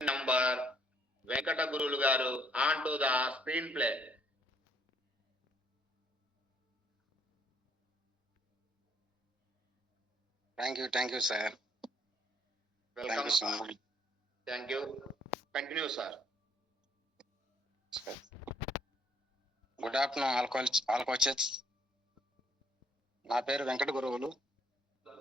Number Venkata గురువులు గారు on to the screen play. Thank you, sir. Welcome. Thank you so much. Thank you. Continue, sir. Good afternoon, all coaches. నా పేరు వెంకట గురువులు.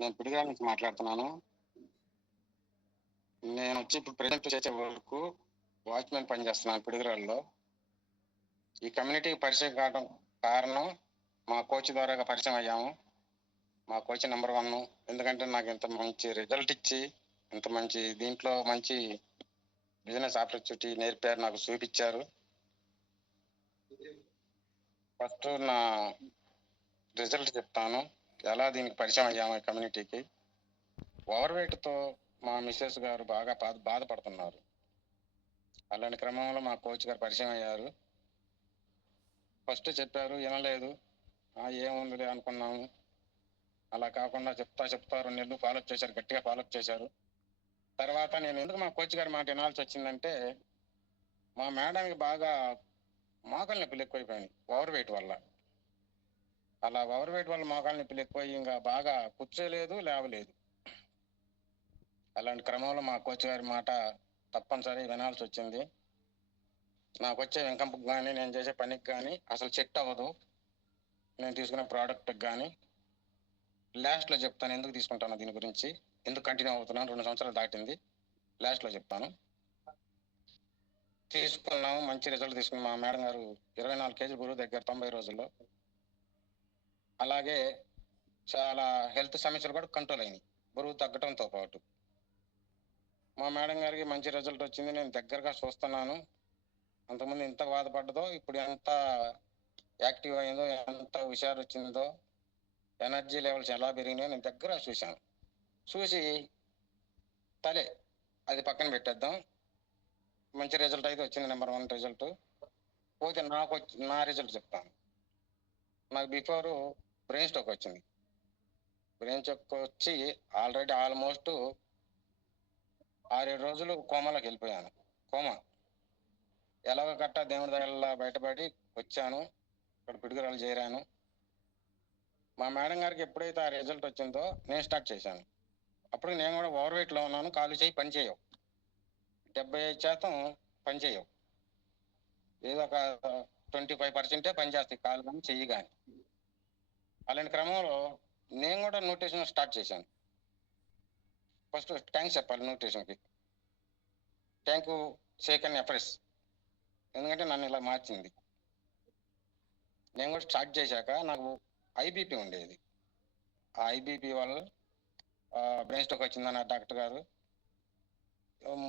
నేను పిడిగాల నుంచి మాట్లాడుతున్నాను. నేను వచ్చి ఇప్పుడు ప్రెజెంట్ చేసే వరకు వాచ్మెన్ పనిచేస్తున్నాను పిడిగరాల్లో. ఈ కమ్యూనిటీకి పరిచయం కావడం కారణం మా కోచ్ ద్వారా పరిచయం అయ్యాము. మా కోచ్ నెంబర్ 1. ఎందుకంటే నాకు ఇంత మంచి రిజల్ట్ ఇచ్చి ఇంత మంచి దీంట్లో మంచి బిజినెస్ ఆపర్చునిటీ నేర్పారు, నాకు చూపించారు. ఫస్ట్ నా రిజల్ట్ చెప్తాను, ఎలా దీనికి పరిచయం అయ్యాము ఈ కమ్యూనిటీకి. ఓవర్ వెయిట్తో మా మిస్సెస్ గారు బాగా బాధపడుతున్నారు. అలాంటి క్రమంలో మా కోచ్ గారు పరిచయం అయ్యారు. ఫస్ట్ చెప్పారు, వినలేదు. ఏముందిలే అనుకున్నాము. అలా కాకుండా చెప్తా 2 నెలలు ఫాలోఅప్ చేశారు, గట్టిగా ఫాలోఅప్ చేశారు. తర్వాత నేను ఎందుకు మా కోచ్ గారి మాట వినాల్సి వచ్చిందంటే, మా మేడానికి బాగా మోకాలు నొప్పులు ఎక్కువైపోయినాయి ఓవర్ వెయిట్ వల్ల. అలా ఓవర్ వెయిట్ వల్ల మోకాలు నొప్పులు ఎక్కువయ్యి ఇంకా బాగా కూర్చోలేదు, లేవలేదు. అలాంటి క్రమంలో మా కోచ్ గారి మాట తప్పనిసరి వినాల్సి వచ్చింది. నాకు వచ్చే ఇన్కమ్కి కానీ, నేను చేసే పనికి కానీ అసలు సెట్ అవ్వదు. నేను తీసుకునే ప్రోడక్ట్కి కానీ. లాస్ట్లో చెప్తాను ఎందుకు తీసుకుంటాను, దీని గురించి ఎందుకు కంటిన్యూ అవుతున్నాను. 2 సంవత్సరాలు దాటింది. లాస్ట్లో చెప్తాను. తీసుకున్నాము, మంచి రిజల్ట్ తీసుకున్నాం. మా మేడం గారు 24 కేజీలు బరువు దగ్గర 90 రోజుల్లో. అలాగే చాలా హెల్త్ సమస్యలు కూడా కంట్రోల్ అయినాయి బరువు తగ్గడంతో పాటు. మా మేడం గారికి మంచి రిజల్ట్ వచ్చింది. నేను దగ్గరగా చూస్తున్నాను. అంతకుముందు ఎంత బాధపడ్డదో ఇప్పుడు ఎంత యాక్టివ్ అయిందో, ఎంత హుషారు వచ్చిందో, ఎనర్జీ లెవెల్స్ ఎలా పెరిగినాయో నేను దగ్గర చూశాను. చూసి తలే అది పక్కన పెట్టేద్దాం. మంచి రిజల్ట్ అయితే వచ్చింది, నెంబర్ 1 రిజల్ట్. పోతే నా రిజల్ట్ చెప్తాను. నాకు బిఫోర్ బ్రెయిన్ స్ట్రోక్ వచ్చింది. బ్రెయిన్ స్ట్రోక్ వచ్చి ఆల్మోస్ట్ 6-7 రోజులు కోమాలోకి వెళ్ళిపోయాను. కోమా ఎలాగో గట్టా దేవుడి దగ్గర బయటపడి వచ్చాను. ఇక్కడ పిడుగురాలు చేరాను. మా మేడం గారికి ఎప్పుడైతే ఆ రిజల్ట్ వచ్చిందో నేను స్టార్ట్ చేశాను. అప్పుడు నేను కూడా ఓవర్ వెయిట్లో ఉన్నాను. కాలు చేయి పని చేయవు, 75% పని చేయవు. ఏదో ఒక 25% పని చేస్తాయి కాలు కానీ చెయ్యి కానీ. అలాంటి క్రమంలో నేను కూడా న్యూట్రిషన్ స్టార్ట్ చేశాను. ఫస్ట్ థ్యాంక్స్ చెప్పాలి న్యూట్రిషన్కి. థ్యాంక్ యూ షేక్ అండ్ ఎఫ్రెస్, ఎందుకంటే నన్ను ఇలా మార్చింది. నేను కూడా స్టార్ట్ చేశాక నాకు ఐబీపీ ఉండేది. ఆ ఐబీపీ వల్ల బ్రెయిన్ స్ట్రోక్ వచ్చిందన్న డాక్టర్ గారు.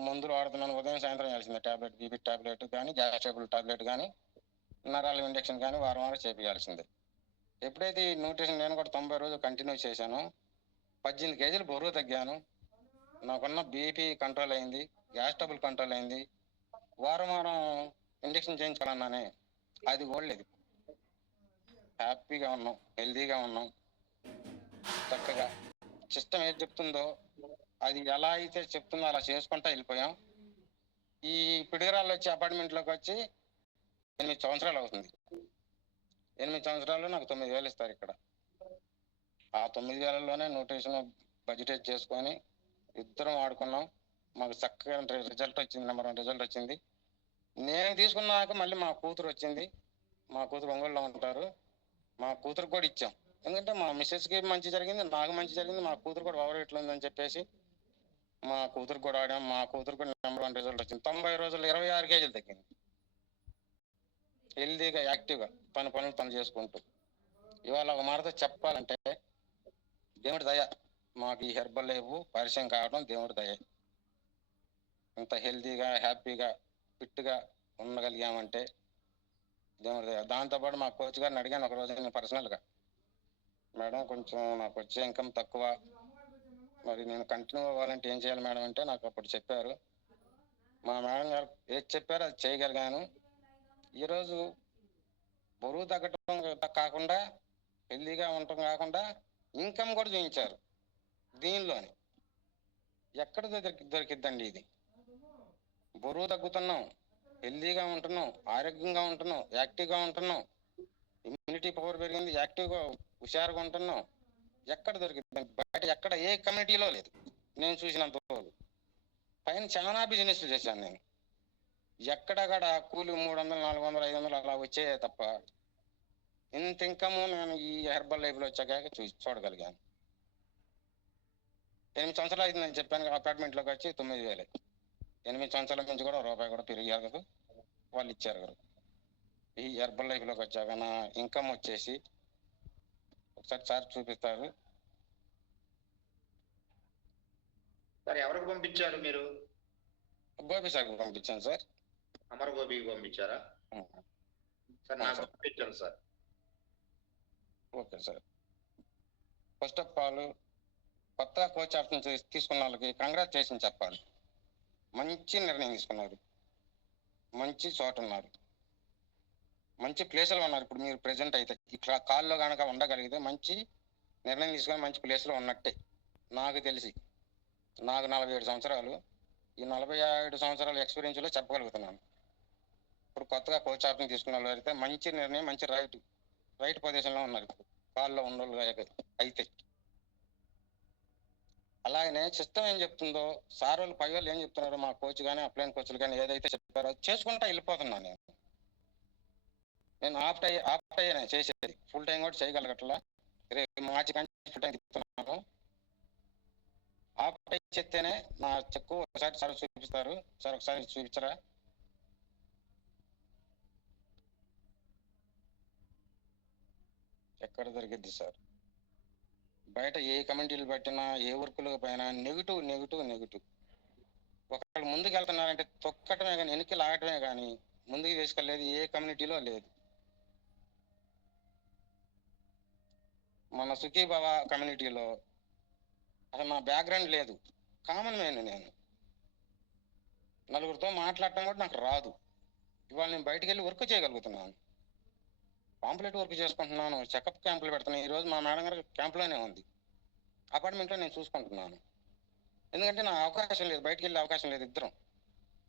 మందులు వాడుతున్నాను, ఉదయం సాయంత్రం వేయాల్సిందే టాబ్లెట్, బీపీ టాబ్లెట్ కానీ, గ్యాస్ ట్రబుల్ టాబ్లెట్ కానీ, నరాల ఇంజెక్షన్ కానీ వారం చేయాల్సిందే. ఎప్పుడైతే ఈ న్యూట్రిషన్ నేను కూడా 90 రోజులు కంటిన్యూ చేశాను, 18 కేజీలు బరువు తగ్గాను. నాకున్న బీపీ కంట్రోల్ అయింది, గ్యాస్ ట్రబుల్ కంట్రోల్ అయింది. వారం ఇంజెక్షన్ చేయించాలన్నానే, అది కూడా లేదు. హ్యాపీగా ఉన్నాం, హెల్దీగా ఉన్నాం. చక్కగా సిస్టమ్ ఏది చెప్తుందో అది ఎలా అయితే చెప్తుందో అలా చేసుకుంటా వెళ్ళిపోయాం. ఈ పిడిగరాళ్ళు వచ్చి అపార్ట్మెంట్లోకి వచ్చి 8 సంవత్సరాలు అవుతుంది. 8 సంవత్సరాల్లో నాకు 9,000 ఇస్తారు ఇక్కడ. ఆ 9,000లోనే న్యూట్రిషన్ బడ్జెట్ చేసుకొని ఇద్దరం వాడుకున్నాం. మాకు చక్కగా రిజల్ట్ వచ్చింది, నెంబర్ 1 రిజల్ట్ వచ్చింది. నేను తీసుకున్నాక మళ్ళీ మా కూతురు వచ్చింది. మా కూతురు ఒంగోలులో ఉంటారు. మా కూతురు కూడా ఇచ్చాం. ఎందుకంటే మా మిస్సెస్కి మంచి జరిగింది, నాకు మంచి జరిగింది. మా కూతురు కూడా ఓవర్ వెయిట్లో ఉందని చెప్పేసి మా కూతురు కూడా ఆడాం. మా కూతురు కూడా నెంబర్ 1 రిజల్ట్ వచ్చింది. 90 రోజులు 26 కేజీలు తగ్గింది. హెల్దీగా యాక్టివ్గా పనులు తను చేసుకుంటూ. ఇవాళ ఒక మాటతో చెప్పాలంటే దేవుడి దయ, మాకు ఈ హెర్బల్ లైఫ్ పరిచయం కావడం దేవుడి దయ. ఇంత హెల్దీగా హ్యాపీగా ఫిట్గా ఉండగలిగామంటే దేవుడి దయ. దాంతోపాటు మా కోచ్ గారిని అడిగాను ఒకరోజు నేను పర్సనల్గా, మేడం కొంచెం నాకు వచ్చే ఇన్కమ్ తక్కువ, మరి నేను కంటిన్యూ అవ్వాలంటే ఏం చేయాలి మేడం అంటే నాకు అప్పుడు చెప్పారు. మా మేడం గారు ఏది చెప్పారో అది చేయగలిగాను. ఈరోజు బరువు తగ్గటం కాకుండా, హెల్దీగా ఉండటం కాకుండా ఇన్కమ్ కూడా చూపించారు. దీనిలోని ఎక్కడ దొరికిద్దండి ఇది? బరువు తగ్గుతున్నాం, హెల్దీగా ఉంటున్నాం, ఆరోగ్యంగా ఉంటున్నాం, యాక్టివ్గా ఉంటున్నాం, ఇమ్యూనిటీ పవర్ పెరిగింది, యాక్టివ్గా హుషారుగా ఉంటున్నాం. ఎక్కడ దొరికింది బయట? ఎక్కడ ఏ కమ్యూనిటీలో లేదు నేను చూసినంత వరకు. పైన చాలా బిజినెస్లు చేశాను నేను. ఎక్కడక్కడ కూలి 300, 400, 500 అలా వచ్చాయే తప్ప ఇంత ఇన్కమ్ నేను ఈ హెర్బల్ లైఫ్లో వచ్చాక చూడగలిగాను. 8 సంవత్సరాలు అయితే నేను చెప్పాను అపార్ట్మెంట్లోకి వచ్చి 9,000. 8 సంవత్సరాల నుంచి కూడా రూపాయి కూడా పెరిగారు కదా, వాళ్ళు ఇచ్చారు కదా. ఈ హెర్బల్ లైఫ్లోకి వచ్చాక నా ఇన్కమ్ వచ్చేసి ఒకసారి సార్ చూపిస్తారు. సార్ ఎవరికి పంపించారు మీరు? గోపి సార్కి పంపించాను సార్. అమర్ గోపికి పంపించారా? సార్ నాకు పంపించాను sir. Okay sir. First of all కొత్త కోచ్ ఆప్షన్ తీసుకున్న వాళ్ళకి కంగ్రాచులేషన్ చెప్పాలి. మంచి నిర్ణయం తీసుకున్నారు, మంచి చోట ఉన్నారు, మంచి ప్లేస్లో ఉన్నారు. ఇప్పుడు మీరు ప్రెజెంట్ అయితే ఇక్కడ కాల్లో కనుక ఉండగలిగితే మంచి నిర్ణయం తీసుకొని మంచి ప్లేస్లో ఉన్నట్టే. నాకు తెలిసి నాకు 47 సంవత్సరాలు, ఈ 47 సంవత్సరాల ఎక్స్పీరియన్స్లో చెప్పగలుగుతున్నాను. ఇప్పుడు కొత్తగా కోచ్ ఆప్షన్ తీసుకున్న వాళ్ళు అయితే మంచి నిర్ణయం, మంచి రైట్ పొజిషన్లో ఉన్నారు కాల్లో ఉన్న అయితే. అలాగనే సిస్టమ్ ఏం చెప్తుందో, సార్ వాళ్ళు పై వాళ్ళు ఏం చెప్తున్నారో, మా కోచ్ కానీ అప్లైన్ కోచ్లు కానీ ఏదైతే చెప్పారో చేసుకుంటా వెళ్ళిపోతున్నాను నేను ఆఫ్ అయ్యాను చేసేది. ఫుల్ టైం కూడా చేయగలగట్లా. రేపు మార్చి కానీ ఫుల్ టైం చెప్తున్నాను. ఆఫ్ టై చెప్తేనే నా చెక్కు ఒకసారి సార్ చూపిస్తారు. సార్ ఒకసారి చూపించరా? ఎక్కడ దొరికిద్ది సార్? బయట ఏ కమ్యూనిటీలు పెట్టినా, ఏ వర్కులు పైన నెగిటివ్. ఒకళ్ళు ముందుకు వెళ్తున్నారంటే తొక్కటమే కానీ వెనక్కి లాగటమే కానీ ముందుకు తీసుకెళ్ళలేదు ఏ కమ్యూనిటీలో లేదు. మన సుఖీభవ కమ్యూనిటీలో అసలు నా బ్యాక్గ్రౌండ్ లేదు, కామన్ మ్యాన్ నేను. నలుగురితో మాట్లాడటం కూడా నాకు రాదు. ఇవాళ నేను బయటికి వెళ్ళి వర్క్ చేయగలుగుతున్నాను, పాంప్లెట్ వర్క్ చేసుకుంటున్నాను, చెకప్ క్యాంపులు పెడుతున్నాను. ఈరోజు మా మేడం గారు క్యాంపులోనే ఉంది, అపార్ట్మెంట్లో నేను చూసుకుంటున్నాను. ఎందుకంటే నా అవకాశం లేదు, బయటికి వెళ్ళే అవకాశం లేదు. ఇద్దరం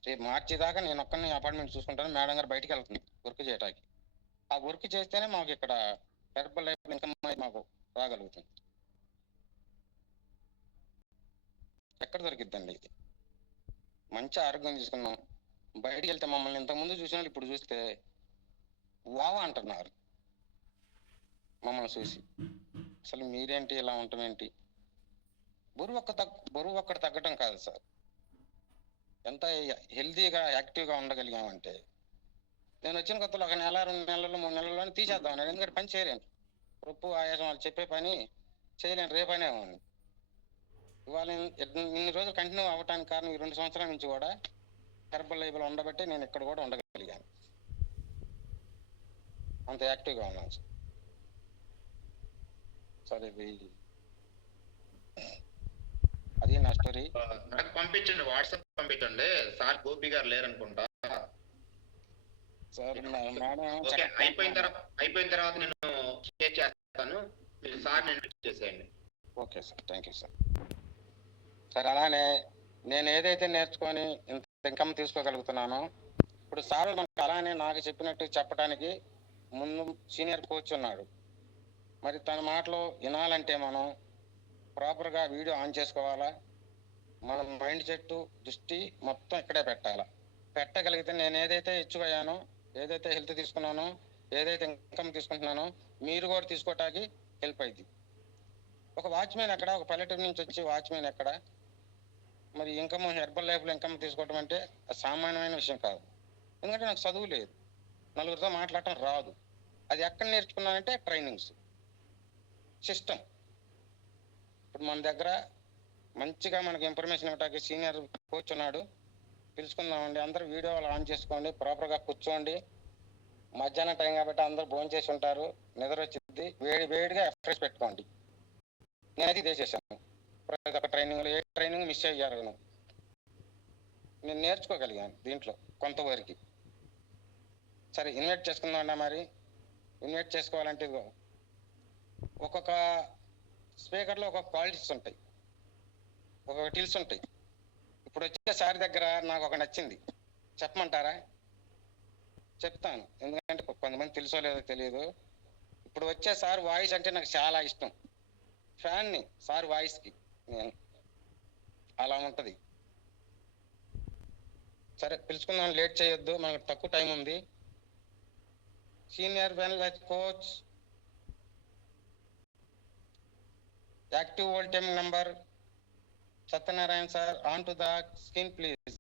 రేపు మార్చి దాకా నేను ఒక్కరిని అపార్ట్మెంట్ చూసుకుంటాను, మేడం గారు బయటికి వెళ్తుంది వర్క్ చేయడానికి. ఆ వర్క్ చేస్తేనే మాకు ఇక్కడ హెర్బల్ లైఫ్ ఇన్కమ్ మాకు రాగలుగుతుంది. ఎక్కడ దొరికిద్దండి ఇది? మంచి ఆరోగ్యం తీసుకున్నాం, బయటికి వెళ్తే మమ్మల్ని ఇంతకుముందు చూసిన ఇప్పుడు చూస్తే వావ అంటున్నారు మమ్మల్ని చూసి. అసలు మీరేంటి ఇలా ఉండటం? బరువు ఒక్కటి తగ్గటం కాదు సార్, ఎంత హెల్తీగా యాక్టివ్గా ఉండగలిగామంటే. నేను వచ్చిన కొత్తలో 1 నెల, 2 నెలలు, 3 నెలల్లోనే తీసేద్దాం అన్నాడు. ఎందుకంటే పని చేయలేను, రొప్పు ఆయాసం, వాళ్ళు చెప్పే పని చేయలేను, రేపనే ఉంది. ఇవాళ ఇన్ని రోజులు కంటిన్యూ అవ్వటానికి కారణం ఈ 2 సంవత్సరాల నుంచి కూడా హెర్బల్ లైఫ్లో ఉండబట్టి నేను ఇక్కడ కూడా ఉండగలిగాను. అంత యాక్టివ్గా ఉన్నాను సార్. ఇది అది నా స్టోరీ. నాకు పంపించండి, వాట్సాప్ పంపించండి. సార్ గోపి గారు లేరనుకుంటా సార్. మేడం అయిపోయిన తర్వాత నేను షేర్ చేస్తాను, మీరు సార్ ఇన్వైట్ చేసేయండి. Okay sir, thank you sir. Sir అలానే నేను ఏదైతే నేర్చుకొని ఇంత ఇన్కమ్ తీసుకోగలుగుతున్నానో, ఇప్పుడు సార్ మనకు అలానే నాకు చెప్పినట్టు చెప్పడానికి ముందు సీనియర్ కోచ్ ఉన్నాడు. మరి తన మాటలో వినాలంటే మనం ప్రాపర్గా వీడియో ఆన్ చేసుకోవాలా, మన మైండ్ సెట్ దృష్టి మొత్తం ఇక్కడే పెట్టాలా. పెట్టగలిగితే నేను ఏదైతే అచీవ్ అయ్యానో, ఏదైతే హెల్త్ తీసుకున్నానో, ఏదైతే ఇన్కమ్ తీసుకుంటున్నానో మీరు కూడా తీసుకోవటానికి హెల్ప్ అయింది. ఒక వాచ్మెన్ ఎక్కడ, ఒక పల్లెటూరు నుంచి వచ్చి వాచ్మెన్ ఎక్కడ, మరి ఇన్కమ్ హెర్బల్ లైఫ్లో ఇన్కమ్ తీసుకోవటం అంటే సామాన్యమైన విషయం కాదు. ఎందుకంటే నాకు చదువు లేదు, నలుగురితో మాట్లాడటం రాదు. అది ఎక్కడ నేర్చుకున్నానంటే ట్రైనింగ్స్ సిస్టమ్. ఇప్పుడు మన దగ్గర మంచిగా మనకి ఇన్ఫర్మేషన్ ఇవ్వడానికి సీనియర్ కోచ్ ఉన్నాడు, పిలుచుకుందామండి. అందరూ వీడియో ఆన్ చేసుకోండి, ప్రాపర్గా కూర్చోండి. మధ్యాహ్నం టైం కాబట్టి అందరూ భోజనం చేసి ఉంటారు, నిద్ర వచ్చింది, వేడిగా ఎఫ్రెష్ పెట్టుకోండి. నేనైతే ఇదే చేశాను. ప్రతి ఒక్క ట్రైనింగ్లో ఏ ట్రైనింగ్ మిస్ అయ్యారు నేను నేర్చుకోగలిగాను దీంట్లో కొంతవరకు. సరే ఇన్వైట్ చేసుకుందామండి. మరి ఇన్వైట్ చేసుకోవాలంటే ఒక్కొక్క స్పీకర్లో ఒక్కొక్క క్వాలిటీస్ ఉంటాయి, ఒక్కొక్క టిల్స్ ఉంటాయి. ఇప్పుడు వచ్చే సార్ దగ్గర నాకు ఒక నచ్చింది, చెప్పమంటారా? చెప్తాను, ఎందుకంటే కొంతమంది తెలుసో లేదో తెలియదు. ఇప్పుడు వచ్చే సార్ వాయిస్ అంటే నాకు చాలా ఇష్టం. ఫ్యాన్ని సార్ వాయిస్కి నేను. అలా ఉంటది. సరే పిలుచుకుందాం, లేట్ చేయొద్దు, మనకు తక్కువ టైం ఉంది. Senior well coach, active old team number Satyanarayana sir, on to the screen please.